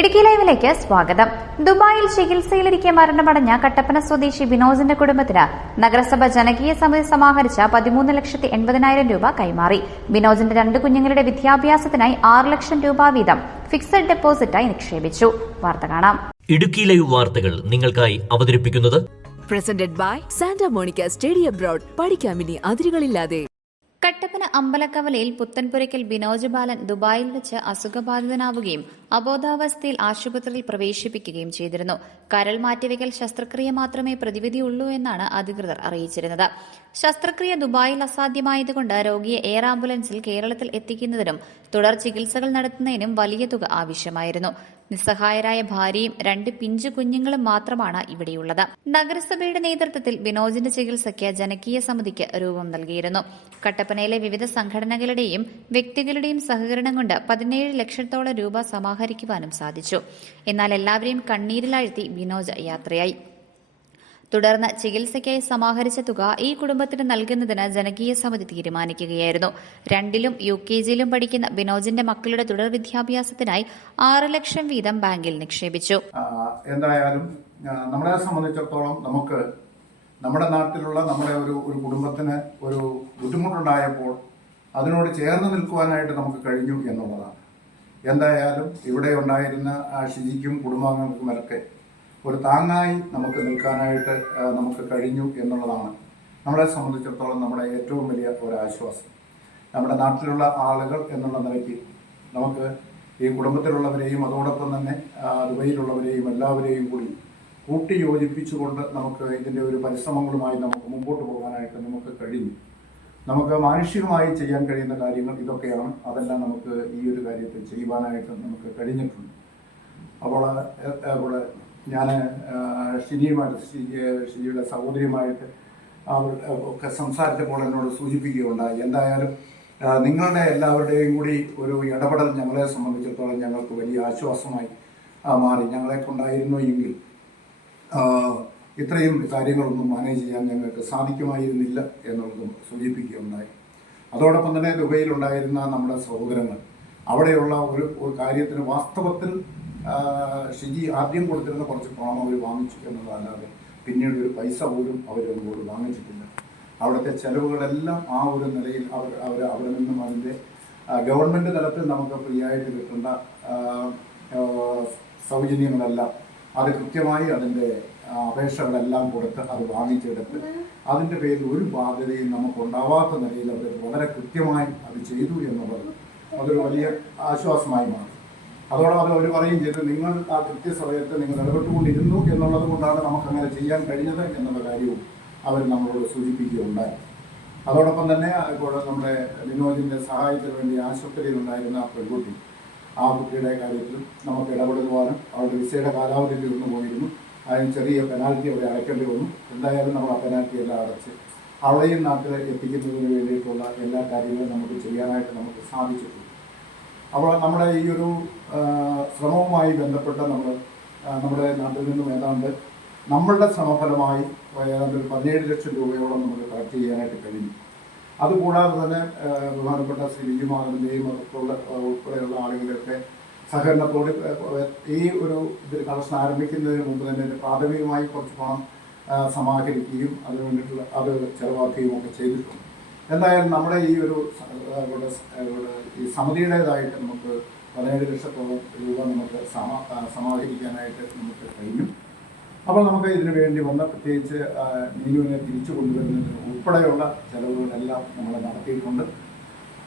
ഇടുക്കി ലൈവിലേക്ക് സ്വാഗതം. ദുബായിൽ ചികിത്സയിലിരിക്കെ മരണമടഞ്ഞ കട്ടപ്പന സ്വദേശി ബിനോജിന്റെ കുടുംബത്തിന് നഗരസഭ ജനകീയ സമിതി സമാഹരിച്ച 13,80,000 രൂപ കൈമാറി. ബിനോജിന്റെ 2 കുഞ്ഞുങ്ങളുടെ വിദ്യാഭ്യാസത്തിനായി 6 ലക്ഷം രൂപ വീതം ഫിക്സഡ് ഡെപ്പോസിറ്റായി നിക്ഷേപിച്ചു. വാർത്ത കാണാം. ഇടുക്കി ലൈവ് വാർത്തകൾ നിങ്ങൾക്കായി അവതരിപ്പിക്കുന്നത് presented by Santa Monica study abroad. പഠിക്കാമിനി അതിരുകളില്ലാതെ. കട്ടപ്പന അമ്പലക്കവലയിൽ പുത്തൻപുരയ്ക്കൽ ബിനോജ് ബാലൻ ദുബായിൽ വെച്ച് അസുഖബാധിതനാവുകയും അബോധാവസ്ഥയിൽ ആശുപത്രിയിൽ പ്രവേശിപ്പിക്കുകയും ചെയ്തിരുന്നു. കരൾ മാറ്റിവെക്കൽ ശസ്ത്രക്രിയ മാത്രമേ പ്രതിവിധിയുള്ളൂ എന്നാണ് അധികൃതർ അറിയിച്ചിരുന്നത്. ശസ്ത്രക്രിയ ദുബായിൽ അസാധ്യമായതുകൊണ്ട് രോഗിയെ എയർ ആംബുലൻസിൽ കേരളത്തിൽ എത്തിക്കുന്നതിനും തുടർ ചികിത്സകൾ നടത്തുന്നതിനും വലിയ തുക ആവശ്യമായിരുന്നു. നിസ്സഹായരായ ഭാര്യയും 2 പിഞ്ചു കുഞ്ഞുങ്ങളും മാത്രമാണ് ഇവിടെയുള്ളത്. നഗരസഭയുടെ നേതൃത്വത്തിൽ ബിനോജിന്റെ ചികിത്സയ്ക്ക് ജനകീയ സമിതിക്ക് രൂപം നൽകിയിരുന്നു. കട്ടപ്പനയിലെ വിവിധ സംഘടനകളുടെയും വ്യക്തികളുടെയും സഹകരണം കൊണ്ട് 17 ലക്ഷത്തോളം രൂപ സമാഹരിക്കുവാനും സാധിച്ചു. എന്നാൽ എല്ലാവരെയും കണ്ണീരിലാഴ്ത്തി ബിനോജ് യാത്രയായി. തുടർന്ന് ചികിത്സയ്ക്കായി സമാഹരിച്ച തുക ഈ കുടുംബത്തിന് നൽകുന്നതിന് ജനകീയ സമിതി തീരുമാനിക്കുകയായിരുന്നു. 2ലും UKGയിലും പഠിക്കുന്ന ബിനോജിന്റെ മക്കളുടെ തുടർ വിദ്യാഭ്യാസത്തിനായി 6 ലക്ഷം വീതം ബാങ്കിൽ നിക്ഷേപിച്ചു. എന്തായാലും നമ്മളെ സംബന്ധിച്ചിടത്തോളം നമുക്ക് നമ്മുടെ നാട്ടിലുള്ള നമ്മുടെ ഒരു കുടുംബത്തിന് ഒരു ബുദ്ധിമുട്ടുണ്ടായപ്പോൾ അതിനോട് ചേർന്ന് നിൽക്കുവാനായിട്ട് നമുക്ക് കഴിഞ്ഞു എന്നുള്ളതാണ്. എന്തായാലും ഇവിടെ ഉണ്ടായിരുന്ന ഷിജിക്കും കുടുംബാംഗങ്ങൾക്കുമൊക്കെ ഒരു താങ്ങായി നമുക്ക് നിൽക്കാനായിട്ട് നമുക്ക് കഴിഞ്ഞു എന്നുള്ളതാണ് നമ്മളെ സംബന്ധിച്ചിടത്തോളം നമ്മുടെ ഏറ്റവും വലിയ ഒരാശ്വാസം. നമ്മുടെ നാട്ടിലുള്ള ആളുകൾ എന്നുള്ള നിലയ്ക്ക് നമുക്ക് ഈ കുടുംബത്തിലുള്ളവരെയും അതോടൊപ്പം തന്നെ ദുബൈയിലുള്ളവരെയും എല്ലാവരെയും കൂടി കൂട്ടി യോജിപ്പിച്ചുകൊണ്ട് നമുക്ക് ഇതിൻ്റെ ഒരു പരിശ്രമങ്ങളുമായി നമുക്ക് മുമ്പോട്ട് പോകാനായിട്ട് നമുക്ക് കഴിഞ്ഞു. നമുക്ക് മാനുഷികമായി ചെയ്യാൻ കഴിയുന്ന കാര്യങ്ങൾ ഇതൊക്കെയാണ്. അതെല്ലാം നമുക്ക് ഈ ഒരു കാര്യത്തിൽ ചെയ്യുവാനായിട്ട് നമുക്ക് കഴിഞ്ഞിട്ടുണ്ട്. അപ്പോൾ ഞാൻ ഷിജിയുടെ സഹോദരിയുമായിട്ട് ഒക്കെ സംസാരിച്ചപ്പോൾ എന്നോട് സൂചിപ്പിക്കുകയുണ്ടായി. എന്തായാലും നിങ്ങളുടെ എല്ലാവരുടെയും കൂടി ഒരു ഇടപെടൽ ഞങ്ങളെ സംബന്ധിച്ചിടത്തോളം ഞങ്ങൾക്ക് വലിയ ആശ്വാസമായി മാറി. ഞങ്ങളെ കൊണ്ടായിരുന്നു എങ്കിൽ ഇത്രയും കാര്യങ്ങളൊന്നും മാനേജ് ചെയ്യാൻ ഞങ്ങൾക്ക് സാധിക്കുമായിരുന്നില്ല എന്നുള്ളതും സൂചിപ്പിക്കുകയുണ്ടായി. അതോടൊപ്പം തന്നെ ദുബൈയിലുണ്ടായിരുന്ന നമ്മുടെ സഹോദരങ്ങൾ അവിടെയുള്ള ഒരു കാര്യത്തിന് വാസ്തവത്തിൽ ഷിജി ആദ്യം കൊടുത്തിരുന്ന കുറച്ച് പണം അവർ വാങ്ങിച്ചു എന്നതല്ലാതെ പിന്നീട് ഒരു പൈസ പോലും അവരൊന്നും വാങ്ങിച്ചിട്ടില്ല. അവിടുത്തെ ചെലവുകളെല്ലാം ആ ഒരു നിലയിൽ അവിടെ നിന്നും അതിൻ്റെ ഗവൺമെൻറ് തലത്തിൽ നമുക്ക് ഫ്രീ ആയിട്ട് കിട്ടേണ്ട സൗജന്യങ്ങളെല്ലാം അത് കൃത്യമായി അതിൻ്റെ അപേക്ഷകളെല്ലാം കൊടുത്ത് അത് വാങ്ങിച്ചെടുത്ത് അതിൻ്റെ പേരിൽ ഒരു ബാധ്യതയും നമുക്കുണ്ടാവാത്ത നിലയിൽ അവർ വളരെ കൃത്യമായി അത് ചെയ്തു എന്നുള്ളത് അതൊരു വലിയ ആശ്വാസമായി മാറി. അതോടെ അവർ പറയുകയും ചെയ്തു, നിങ്ങൾ ആ കൃത്യസമയത്ത് നിങ്ങൾ ഇടപെട്ടുകൊണ്ടിരുന്നു എന്നുള്ളത് കൊണ്ടാണ് നമുക്കങ്ങനെ ചെയ്യാൻ കഴിഞ്ഞത് എന്നുള്ള കാര്യവും അവർ നമ്മളോട് സൂചിപ്പിക്കുകയുണ്ടായി. അതോടൊപ്പം തന്നെ ഇപ്പോൾ നമ്മുടെ ബിനോജിൻ്റെ സഹായത്തിന് വേണ്ടി ആശുപത്രിയിലുണ്ടായിരുന്ന ആ പെൺകുട്ടി, ആ കുട്ടിയുടെ കാര്യത്തിലും നമുക്ക് ഇടപെടുവാനും അവരുടെ വിസയുടെ കാലാവധി തീർന്നു പോയിരുന്നു. അതിന് ചെറിയ പെനാൽറ്റി അവിടെ അടയ്ക്കേണ്ടി വന്നു. എന്തായാലും നമ്മൾ ആ പെനാൽറ്റി എല്ലാം അടച്ച് അവളെയും നാട്ടിൽ എത്തിക്കുന്നതിന് വേണ്ടിയിട്ടുള്ള എല്ലാ കാര്യങ്ങളും നമുക്ക് ചെയ്യാനായിട്ട് നമുക്ക് സാധിച്ചിട്ടുണ്ട്. അപ്പോൾ നമ്മുടെ ഈ ഒരു ശ്രമവുമായി ബന്ധപ്പെട്ട് നമ്മുടെ നാട്ടിൽ നിന്നും ഏതാണ്ട് നമ്മളുടെ ശ്രമഫലമായി ഏതാണ്ട് 17 ലക്ഷം രൂപയോളം നമുക്ക് കളക്ട് ചെയ്യാനായിട്ട് കഴിഞ്ഞു. അതുകൂടാതെ തന്നെ ബഹുമാനപ്പെട്ട ശ്രീ വിജയമാറിൻ്റെയും ഉൾപ്പെടെയുള്ള ആളുകളുടെയൊക്കെ സഹകരണത്തോട് ഈ ഒരു കളക്ഷൻ ആരംഭിക്കുന്നതിന് മുമ്പ് തന്നെ പ്രാഥമികമായി കുറച്ച് പണം സമാഹരിക്കുകയും അതിന് വേണ്ടിയിട്ടുള്ള അത് ചെലവാക്കുകയും ഒക്കെ ചെയ്തിട്ടുണ്ട്. എന്തായാലും നമ്മുടെ ഈ ഒരു ഈ സമിതിയുടേതായിട്ട് നമുക്ക് 17 ലക്ഷത്തോളം രൂപ നമുക്ക് സമാഹരിക്കാനായിട്ട് നമുക്ക് കഴിഞ്ഞു. അപ്പോൾ നമുക്ക് ഇതിനു വേണ്ടി വന്ന പ്രത്യേകിച്ച് നീനുവിനെ തിരിച്ചു കൊണ്ടുവരുന്നതിന് ഉൾപ്പെടെയുള്ള ചെലവുകളെല്ലാം നമ്മൾ നടത്തിയിട്ടുണ്ട്.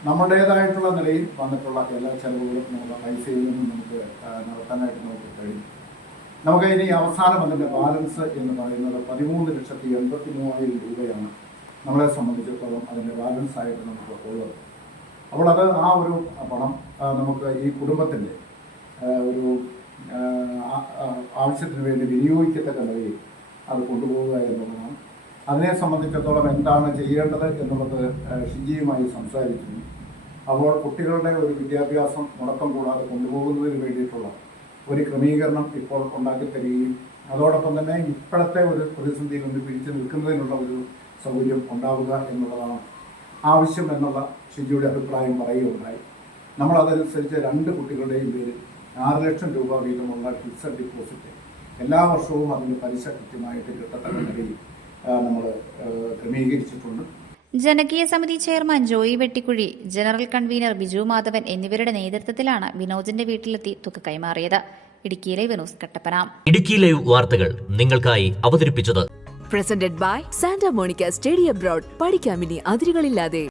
നമ്മുടേതായിട്ടുള്ള നിലയിൽ വന്നിട്ടുള്ള എല്ലാ ചെലവുകളും നമ്മുടെ പൈസയിൽ നിന്നും നമുക്ക് നടത്താനായിട്ട് നമുക്ക് കഴിഞ്ഞു. നമുക്ക് ഇനി അവസാനം അതിൻ്റെ ബാലൻസ് എന്ന് പറയുന്നത് 13,83,000 രൂപയാണ് നമ്മളെ സംബന്ധിച്ചിടത്തോളം അതിൻ്റെ ബാലൻസ് ആയിട്ട് നമുക്ക് ഉള്ളത്. അപ്പോൾ അത് ആ ഒരു പണം നമുക്ക് ഈ കുടുംബത്തിൻ്റെ ഒരു ആവശ്യത്തിന് വേണ്ടി വിനിയോഗിക്കത്തക്ക നിലയിൽ അത് കൊണ്ടുപോവുക എന്നുള്ളതാണ്. അതിനെ സംബന്ധിച്ചിടത്തോളം എന്താണ് ചെയ്യേണ്ടത് എന്നുള്ളത് ഷിജിയുമായി സംസാരിക്കുന്നു. അപ്പോൾ കുട്ടികളുടെ ഒരു വിദ്യാഭ്യാസം മുടക്കം കൂടാതെ കൊണ്ടുപോകുന്നതിന് വേണ്ടിയിട്ടുള്ള ഒരു ക്രമീകരണം ഇപ്പോൾ ഉണ്ടാക്കി തരികയും അതോടൊപ്പം തന്നെ ഇപ്പോഴത്തെ ഒരു പ്രതിസന്ധിയിൽ നിന്ന് പിടിച്ചു നിൽക്കുന്നതിനുള്ള ഒരു സൗകര്യം ഉണ്ടാവുക എന്നുള്ളതാണ് ആവശ്യം എന്നുള്ള ഷിജിയുടെ അഭിപ്രായം പറയുകയുണ്ടായി. നമ്മളതനുസരിച്ച് 2 കുട്ടികളുടെയും പേരിൽ 6 ലക്ഷം രൂപ വീതമുള്ള ഫിക്സഡ് ഡിപ്പോസിറ്റ് എല്ലാ വർഷവും അതിൻ്റെ പലിശ കൃത്യമായിട്ട് കിട്ടത്തക്ക നിലയിൽ നമ്മൾ ക്രമീകരിച്ചിട്ടുണ്ട്. ജനകീയ സമിതി chairman Joy Vettikuzhy, general convener Biju Madhavan എന്നിവരുടെ നേതൃത്വത്തിലാണ് ബിനോജിന്റെ വീട്ടിലെത്തി തുക കൈമാറിയത്. Idukki live news Kattappana. Idukki live വാർത്തകൾ നിങ്ങൾക്കായി അവതരിപ്പിച്ചത് presented by Santa Monica study abroad. പഠിക്കാമിനി അതിരുകളില്ലാതെ.